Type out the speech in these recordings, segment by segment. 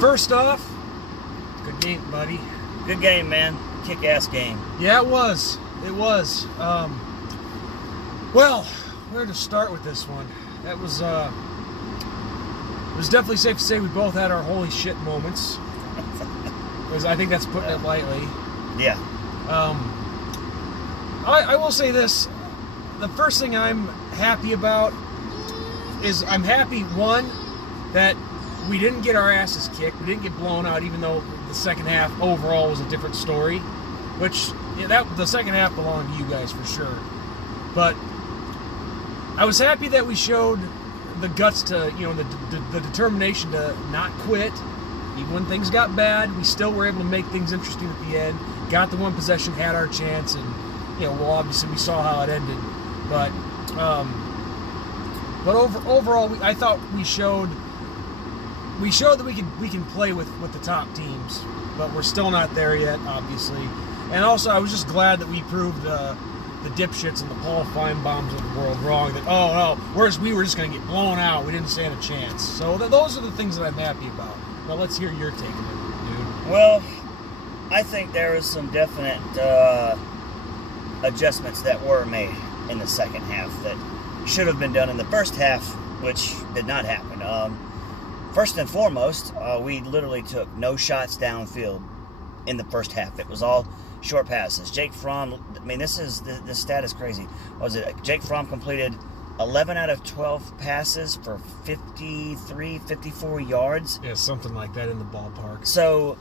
First off, good game, buddy. Good game, man. Kick-ass game. Yeah, it was. It was. Well, where to start with this one? That was, it was definitely safe to say we both had our holy shit moments. Because I think that's putting it lightly. Yeah. I will say this. The first thing I'm happy about is I'm happy, one, that we didn't get our asses kicked. We didn't get blown out, even though the second half overall was a different story. Which, yeah, the second half belonged to you guys for sure. But I was happy that we showed the guts to, the determination to not quit. Even when things got bad, we still were able to make things interesting at the end. Got the one possession, had our chance, and well, obviously we saw how it ended. But overall, I thought we showed that we can play with the top teams, but we're still not there yet, obviously. And also, I was just glad that we proved the dipshits and the Paul Feinbaums of the world wrong. That we were just going to get blown out. We didn't stand a chance. So those are the things that I'm happy about. Now let's hear your take of it, dude. Well, I think there was some definite adjustments that were made in the second half that should have been done in the first half, which did not happen. First and foremost, we literally took no shots downfield in the first half. It was all short passes. Jake Fromm, I mean, this stat is crazy. What was it? Jake Fromm completed 11 out of 12 passes for 53, 54 yards. Yeah, something like that in the ballpark. So,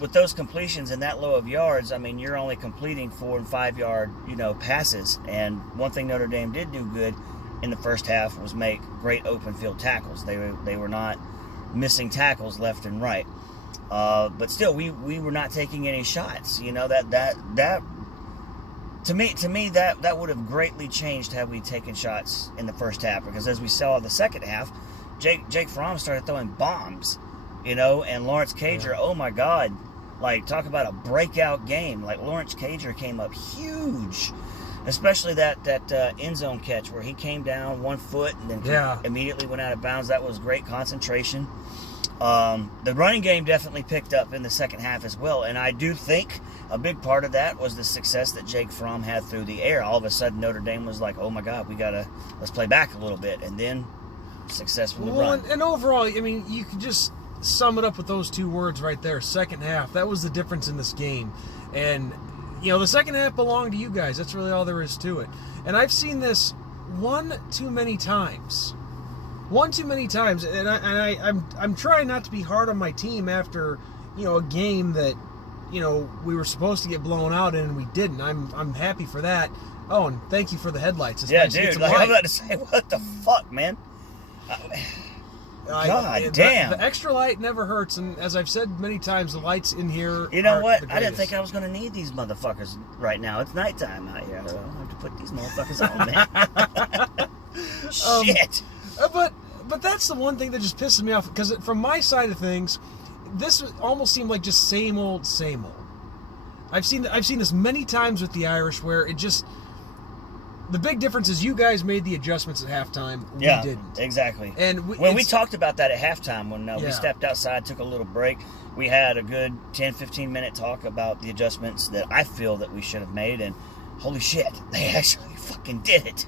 with those completions and that low of yards, I mean, you're only completing 4 and 5 yard, passes. And one thing Notre Dame did do good in the first half was make great open field tackles. They were not missing tackles left and right. But still, we were not taking any shots. That to me that would have greatly changed had we taken shots in the first half, because as we saw in the second half, Jake Fromm started throwing bombs, and Lawrence Cager, oh my God, like, talk about a breakout game. Like, Lawrence Cager came up huge, especially that end zone catch where he came down 1 foot and then immediately went out of bounds. That was great concentration. The running game definitely picked up in the second half as well, and I do think a big part of that was the success that Jake Fromm had through the air. All of a sudden, Notre Dame was like, oh my God, let's play back a little bit, and then success from the run. And overall, I mean, you could just sum it up with those two words right there, second half. That was the difference in this game. And, the second half belonged to you guys. That's really all there is to it. And I've seen this one too many times. And I'm trying not to be hard on my team after, a game that, we were supposed to get blown out in and we didn't. I'm happy for that. Oh, and thank you for the headlights. It's nice dude, like, I'm about to say, what the fuck, man? God damn. The extra light never hurts, and as I've said many times, the lights in here You know what? I didn't think I was going to need these motherfuckers right now. It's nighttime out here. I don't have to put these motherfuckers on, man. Shit. But that's the one thing that just pisses me off, because from my side of things, this almost seemed like just same old, same old. I've seen this many times with the Irish, where it just, the big difference is you guys made the adjustments at halftime. We didn't. Exactly. And we talked about that at halftime when we stepped outside, took a little break. We had a good 10-15 minute talk about the adjustments that I feel that we should have made, and holy shit, they actually fucking did it.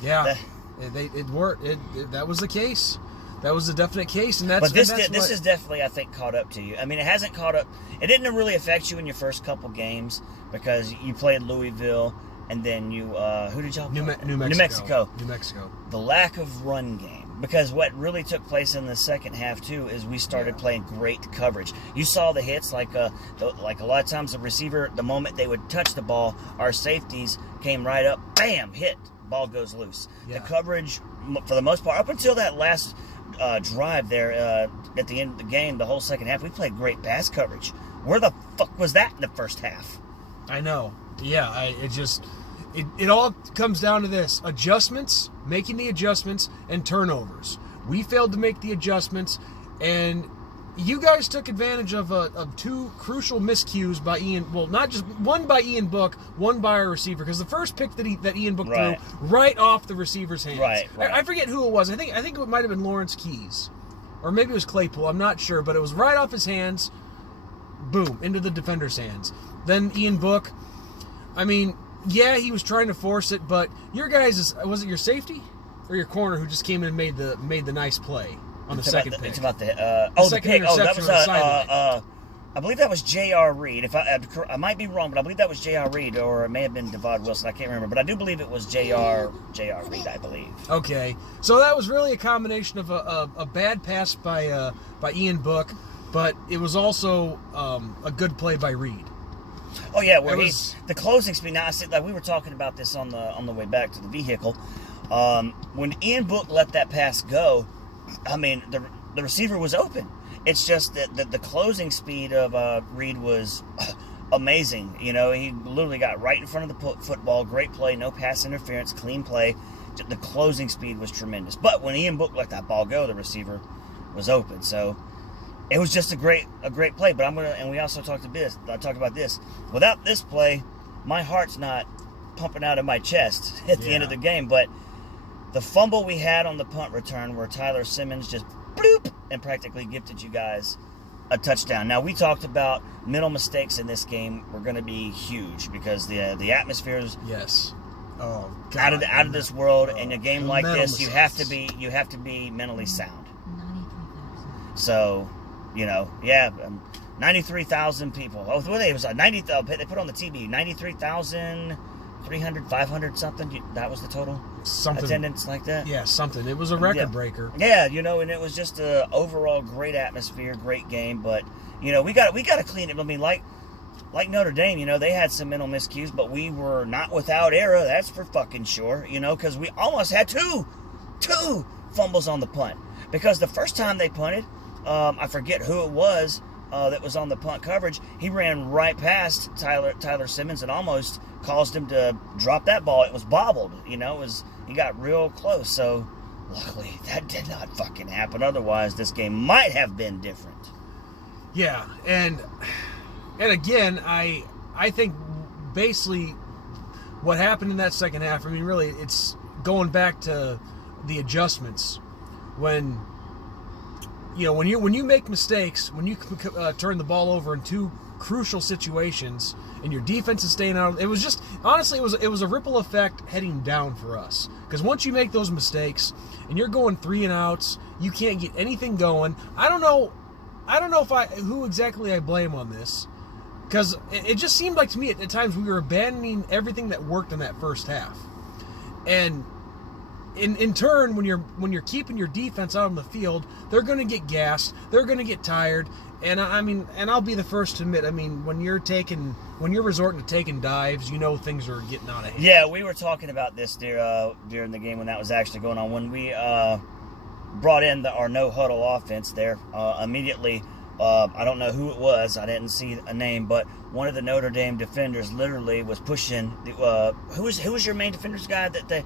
Yeah. It worked. That was the case. That was a definite case, and that's. But this is definitely, I think, caught up to you. I mean, it hasn't caught up. It didn't really affect you in your first couple games because you played Louisville, and then you who did y'all play? New Mexico. The lack of run game, because what really took place in the second half too is we started playing great coverage. You saw the hits, like a lot of times the receiver, the moment they would touch the ball, our safeties came right up, bam, hit. Ball goes loose. The coverage, for the most part, up until that last drive there at the end of the game, the whole second half, we played great pass coverage. Where the fuck was that in the first half? I know. Yeah, it all comes down to this: adjustments, making the adjustments, and turnovers. We failed to make the adjustments, and you guys took advantage of two crucial miscues by Ian. Well, not just one by Ian Book, one by our receiver. Because the first pick that Ian Book threw right off the receiver's hands. Right. I forget who it was. I think it might have been Lawrence Keys. or maybe it was Claypool, I'm not sure, but it was right off his hands, boom, into the defender's hands. Then Ian Book, I mean, yeah, he was trying to force it, but your guys, was it your safety or your corner who just came in and made the nice play on the second pick? It's about the second pick. interception That was on the sideline. I believe that was J.R. Reed. If I might be wrong, but I believe that was J.R. Reed, or it may have been Devod Wilson. I can't remember, but I do believe it was J.R. Reed. I believe. Okay, so that was really a combination of a bad pass by Ian Book, but it was also a good play by Reed. Oh yeah, where the closing speed. Now I said, like we were talking about this on the way back to the vehicle. When Ian Book let that pass go, I mean the receiver was open. It's just that the closing speed of Reed was amazing. You know, he literally got right in front of the football. Great play, no pass interference, clean play. The closing speed was tremendous. But when Ian Book let that ball go, the receiver was open. So it was just a great play. But and we also talked about this. Without this play, my heart's not pumping out of my chest at the end of the game. But the fumble we had on the punt return, where Tyler Simmons just bloop and practically gifted you guys a touchdown. Now, we talked about mental mistakes in this game were going to be huge because the atmosphere is out of this world. In a game like this, you have to be mentally sound. So, you know, 93,000 people. Oh, it was 90. They put on the TV 93,300, 500 something. That was the total attendance, like that. Yeah, something. It was a record breaker. Yeah, you know, and it was just a overall great atmosphere, great game. But you know, we got to clean it. I mean, like Notre Dame, you know, they had some mental miscues, but we were not without error. That's for fucking sure. You know, because we almost had two fumbles on the punt. Because the first time they punted, I forget who it was that was on the punt coverage. He ran right past Tyler Simmons and almost caused him to drop that ball. It was bobbled, you know. He got real close. So luckily that did not fucking happen. Otherwise, this game might have been different. Yeah, and again, I think basically what happened in that second half. I mean, really, it's going back to the adjustments when. You know, when you make mistakes, when you turn the ball over in two crucial situations, and your defense is staying out, it was just honestly it was a ripple effect heading down for us. Because once you make those mistakes and you're going 3 and outs, you can't get anything going. I don't know who exactly I blame on this, because it just seemed like to me at times we were abandoning everything that worked in that first half, and. In turn, when you're keeping your defense out on the field, they're going to get gassed. They're going to get tired. And I mean, and I'll be the first to admit, I mean, when you're resorting to taking dives, you know things are getting out of hand. Yeah, we were talking about this during the game when that was actually going on. When we brought in our no huddle offense there, immediately, I don't know who it was. I didn't see a name, but one of the Notre Dame defenders literally was pushing. Who was your main defenders guy that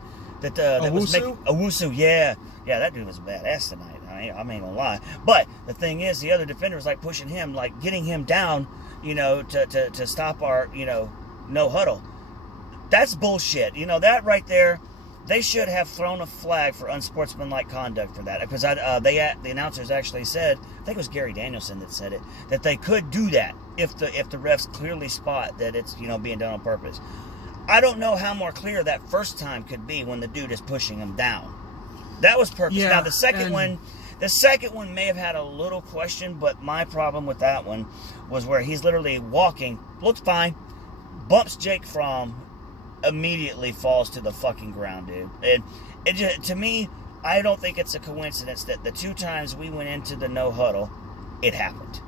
was making Owusu? Yeah, that dude was badass tonight. I ain't gonna lie. But the thing is, the other defender was like pushing him, like getting him down, you know, to stop our, you know, no huddle. That's bullshit. You know, that right there, they should have thrown a flag for unsportsmanlike conduct for that. Because the announcers actually said, I think it was Gary Danielson that said it, that they could do that if the refs clearly spot that it's, you know, being done on purpose. I don't know how more clear that first time could be when the dude is pushing him down. That was purpose. Yeah, now the second one may have had a little question, but my problem with that one was where he's literally walking, looks fine, bumps Jake Fromm, immediately falls to the fucking ground, dude. It just, to me, I don't think it's a coincidence that the 2 times we went into the no huddle, it happened,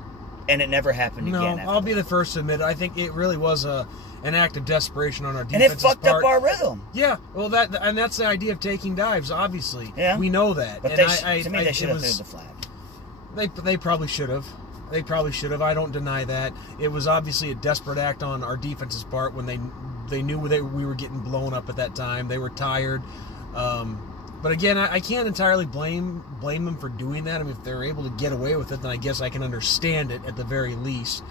and it never happened again. No, I'll be the first to admit, I think it really was an act of desperation on our defense's part. And it fucked up our rhythm. Yeah, well, that's the idea of taking dives, obviously. Yeah. We know that. But and to me, they should have threw the flag. They probably should have. They probably should have. I don't deny that. It was obviously a desperate act on our defense's part when they knew we were getting blown up at that time. They were tired. But again, I can't entirely blame them for doing that. I mean, if they're able to get away with it, then I guess I can understand it at the very least.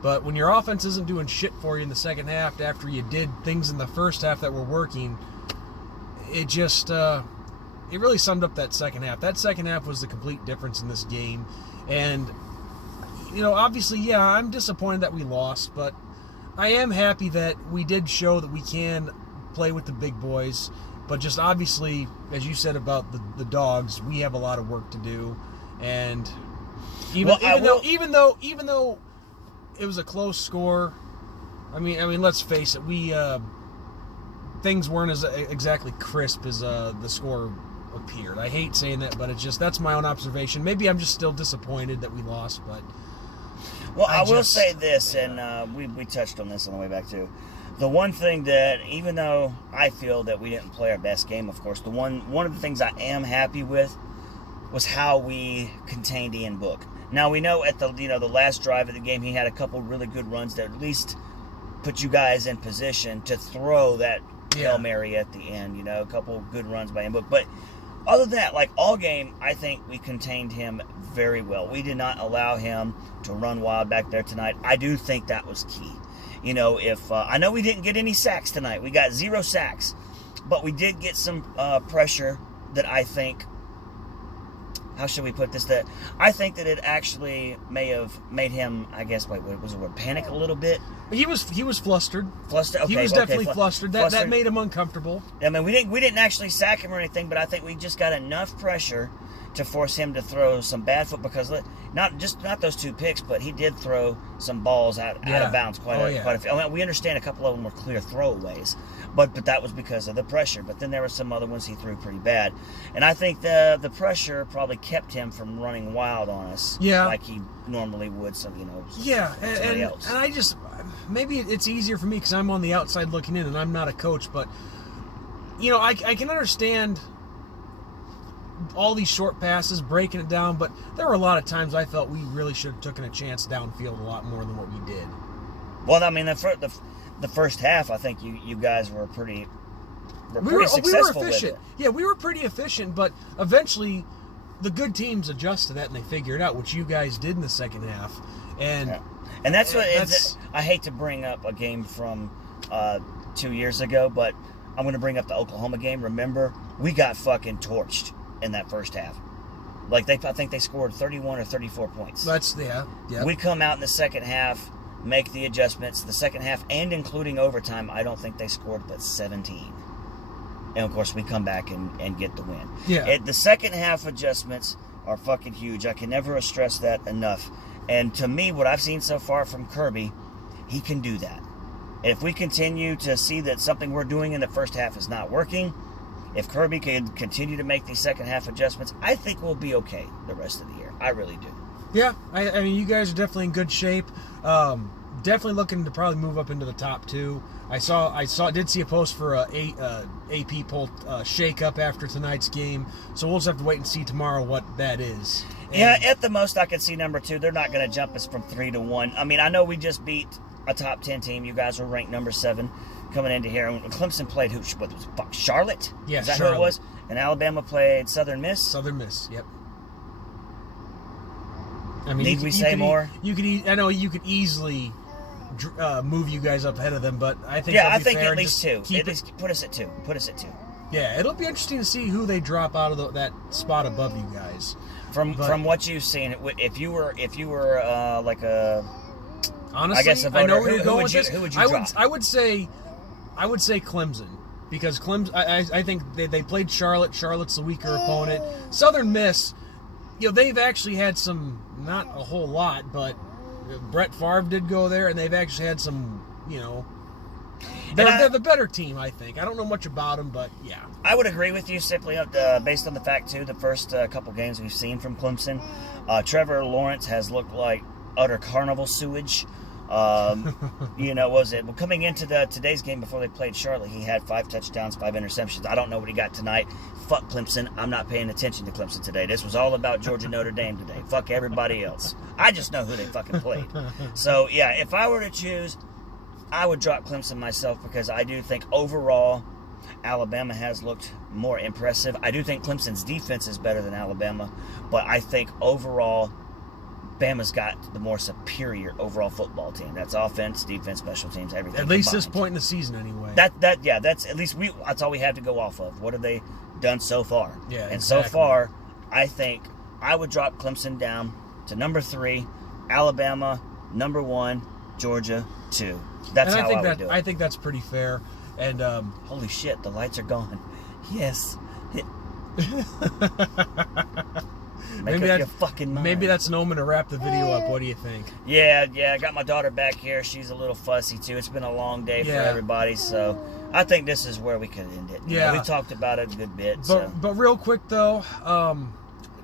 But when your offense isn't doing shit for you in the second half after you did things in the first half that were working, it just it really summed up that second half. That second half was the complete difference in this game. And, you know, obviously, yeah, I'm disappointed that we lost, but I am happy that we did show that we can play with the big boys. But just obviously, as you said about the dogs, we have a lot of work to do. And even though it was a close score, I mean, let's face it, things weren't as exactly crisp as the score appeared. I hate saying that, but that's my own observation. Maybe I'm just still disappointed that we lost, but I will say this, and we touched on this on the way back too. The one thing that, even though I feel that we didn't play our best game, of course, one of the things I am happy with was how we contained Ian Book. Now we know at the last drive of the game, he had a couple really good runs that at least put you guys in position to throw that Hail Mary at the end. A couple good runs by Ian Book, but other than that, like all game, I think we contained him very well. We did not allow him to run wild back there tonight. I do think that was key. If I know we didn't get any sacks tonight, we got 0 sacks, but we did get some pressure that I think, how should we put this? That I think that it actually may have made him, I guess, panic a little bit. He was flustered. Flustered. Okay, he was definitely flustered. That made him uncomfortable. I mean, we didn't actually sack him or anything, but I think we just got enough pressure to force him to throw some bad foot, because not those 2 picks, but he did throw some balls out of bounds quite a few. I mean, we understand a couple of them were clear throwaways, but that was because of the pressure. But then there were some other ones he threw pretty bad, and I think the pressure probably kept him from running wild on us, like he normally would. Somebody else. And I just, maybe it's easier for me because I'm on the outside looking in and I'm not a coach, but I can understand all these short passes, breaking it down, but there were a lot of times I felt we really should have taken a chance downfield a lot more than what we did. Well, I mean, the first half, I think you guys were pretty successful. We were efficient. Yeah, we were pretty efficient, but eventually the good teams adjust to that and they figure it out, which you guys did in the second half. And that's I hate to bring up a game from 2 years ago, but I'm going to bring up the Oklahoma game. Remember, we got fucking torched in that first half. I think they scored 31 or 34 points. Yeah. We come out in the second half, make the adjustments. The second half, and including overtime, I don't think they scored but 17. And of course, we come back and get the win. Yeah. The second half adjustments are fucking huge. I can never stress that enough. And to me, what I've seen so far from Kirby, he can do that. If we continue to see that something we're doing in the first half is not working, if Kirby can continue to make these second half adjustments, I think we'll be okay the rest of the year. I really do. Yeah, I mean, you guys are definitely in good shape. Definitely looking to probably move up into the top 2. I did see a post for a AP poll shake up after tonight's game, so we'll just have to wait and see tomorrow what that is. And at the most I can see number 2. They're not going to jump us from 3 to 1. I mean, I know we just beat a top 10 team. You guys were ranked number 7 coming into here. And Clemson played Charlotte? Yeah, is that Charlotte. Who it was? And Alabama played Southern Miss? Southern Miss, yep. I mean, Need we say more? I know you could easily move you guys up ahead of them, but I think I think at least 2. At least put us at 2. Yeah, it'll be interesting to see who they drop out of that spot above you guys. From what you've seen, if you were like a, honestly, I guess a voter, I know where you're going with this. Who would you drop? I would say Clemson, because Clemson. I think they played Charlotte. Charlotte's the weaker opponent. Southern Miss, they've actually had some, not a whole lot, but Brett Favre did go there, and they've actually had some, They're the better team, I think. I don't know much about them, but yeah. I would agree with you simply based on the fact, too, the first couple games we've seen from Clemson, Trevor Lawrence has looked like utter carnival sewage. Coming into today's game before they played Charlotte, he had 5 touchdowns, 5 interceptions. I don't know what he got tonight. Fuck Clemson. I'm not paying attention to Clemson today. This was all about Georgia Notre Dame today. Fuck everybody else. I just know who they fucking played. So, yeah, if I were to choose, I would drop Clemson myself, because I do think overall Alabama has looked more impressive. I do think Clemson's defense is better than Alabama, but I think overall Bama's got the more superior overall football team. That's offense, defense, special teams, everything. At least this point in the season, anyway. That's at least that's all we have to go off of. What have they done so far. Yeah, and exactly. so far, I think I would drop Clemson down to number 3, Alabama number 1, Georgia 2. That's how I would do it. I think that's pretty fair. And holy shit, the lights are gone. Yes. Make up your fucking mind. Maybe that's an omen to wrap the video up. What do you think? Yeah, I got my daughter back here. She's a little fussy too. It's been a long day for everybody, so I think this is where we could end it. You know, we talked about it a good bit. But real quick though,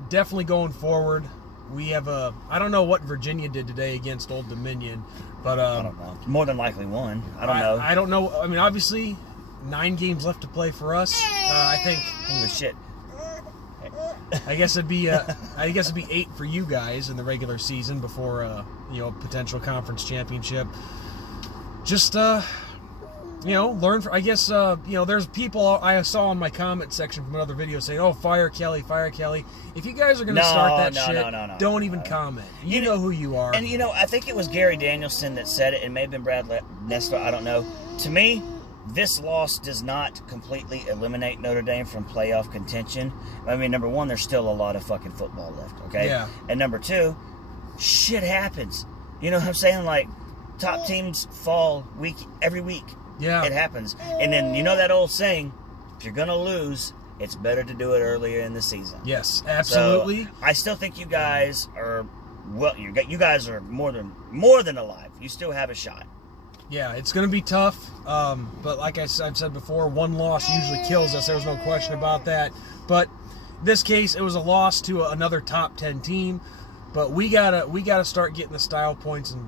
definitely going forward, we have I don't know what Virginia did today against Old Dominion, but I don't know. More than likely won. I don't know. I don't know. I mean, obviously, 9 games left to play for us. I think. Holy shit. I guess it'd be 8 for you guys in the regular season before potential conference championship. Just learn. I guess there's people I saw in my comment section from another video saying, "Oh, fire Kelly, fire Kelly." If you guys are gonna start that shit, don't even comment. You know who you are. And I think it was Gary Danielson that said it. It may have been Brad Nessler. I don't know. To me, this loss does not completely eliminate Notre Dame from playoff contention. I mean, number 1, there's still a lot of fucking football left, okay? Yeah. And number 2, shit happens. You know what I'm saying? Like, top teams fall every week. Yeah. It happens. And then, that old saying, if you're going to lose, it's better to do it earlier in the season. Yes, absolutely. So, I still think you guys are, you guys are more than alive. You still have a shot. Yeah, it's going to be tough, but like I've said before, one loss usually kills us. There's no question about that. But in this case, it was a loss to another top 10 team. But we gotta start getting the style points and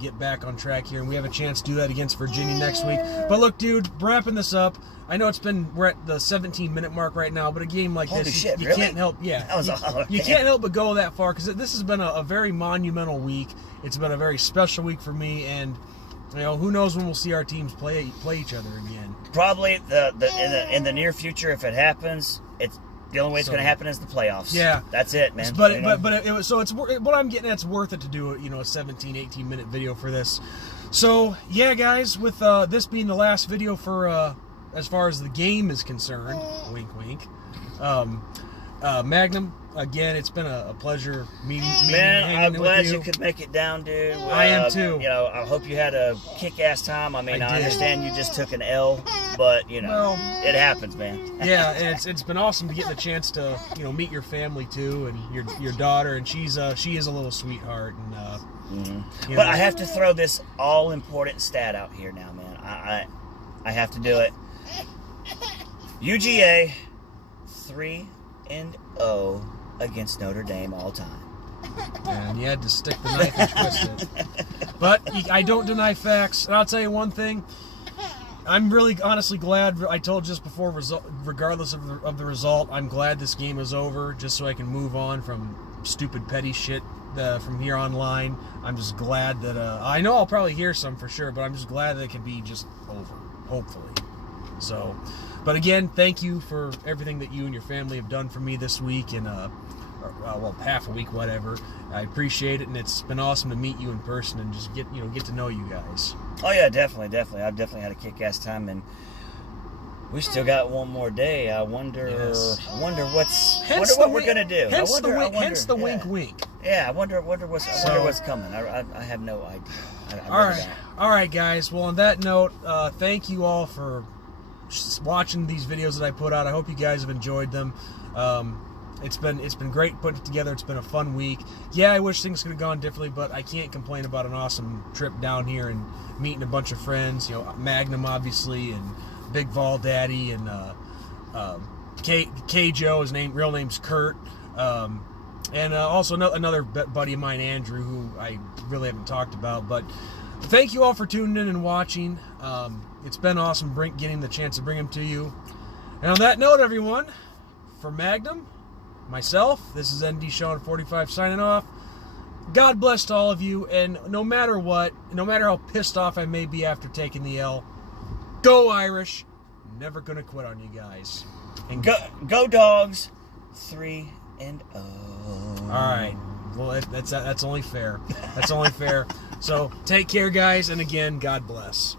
get back on track here, and we have a chance to do that against Virginia next week. But look, dude, wrapping this up. I know we're at the 17-minute mark right now, but a game like this, you can't help. Yeah, that was you can't help but go that far because this has been a very monumental week. It's been a very special week for me, and who knows when we'll see our teams play each other again. Probably in the near future, if it happens, it's the only way it's going to happen is the playoffs. Yeah, that's it, man. But it was, so it's what I'm getting at. It's worth it to do a 17-18 minute video for this. So yeah, guys, with this being the last video for as far as the game is concerned, wink wink. Magnum, again, it's been a pleasure meeting. Man, I'm glad you could make it down, dude. I am too. I hope you had a kick-ass time. I mean, I understand you just took an L, but it happens, man. Yeah, and it's been awesome to get the chance to meet your family too, and your daughter, and she is a little sweetheart, and But I have to throw this all-important stat out here now, man. I have to do it. UGA 3-0 against Notre Dame all time. And you had to stick the knife and twist it. But I don't deny facts. And I'll tell you one thing. I'm really honestly glad. I told just before, regardless of the result, I'm glad this game is over, just so I can move on from stupid petty shit from here online. I'm just glad that I know I'll probably hear some for sure, but I'm just glad that it can be just over, hopefully. So, but again, thank you for everything that you and your family have done for me this week, and half a week, whatever. I appreciate it, and it's been awesome to meet you in person and just get to know you guys. Oh yeah, definitely. I've definitely had a kick-ass time, and we still got one more day. I wonder what we're gonna do. Hence the wink, wink. Yeah, I wonder what's coming. I have no idea. All right, guys. Well, on that note, thank you all for watching these videos that I put out. I hope you guys have enjoyed them. It's been great putting it together. It's been a fun week. Yeah, I wish things could have gone differently, but I can't complain about an awesome trip down here and meeting a bunch of friends. Magnum obviously, and Big Vol Daddy, and K Joe. His real name's Kurt, and also another buddy of mine, Andrew, who I really haven't talked about. But thank you all for tuning in and watching. It's been awesome getting the chance to bring them to you. And on that note, everyone, for Magnum, myself, this is NDSean45 signing off. God bless to all of you, and no matter what, no matter how pissed off I may be after taking the L, go Irish. Never gonna quit on you guys. And go Dogs, 3-0. All right. Well, that's only fair. That's only fair. So take care, guys, and again, God bless.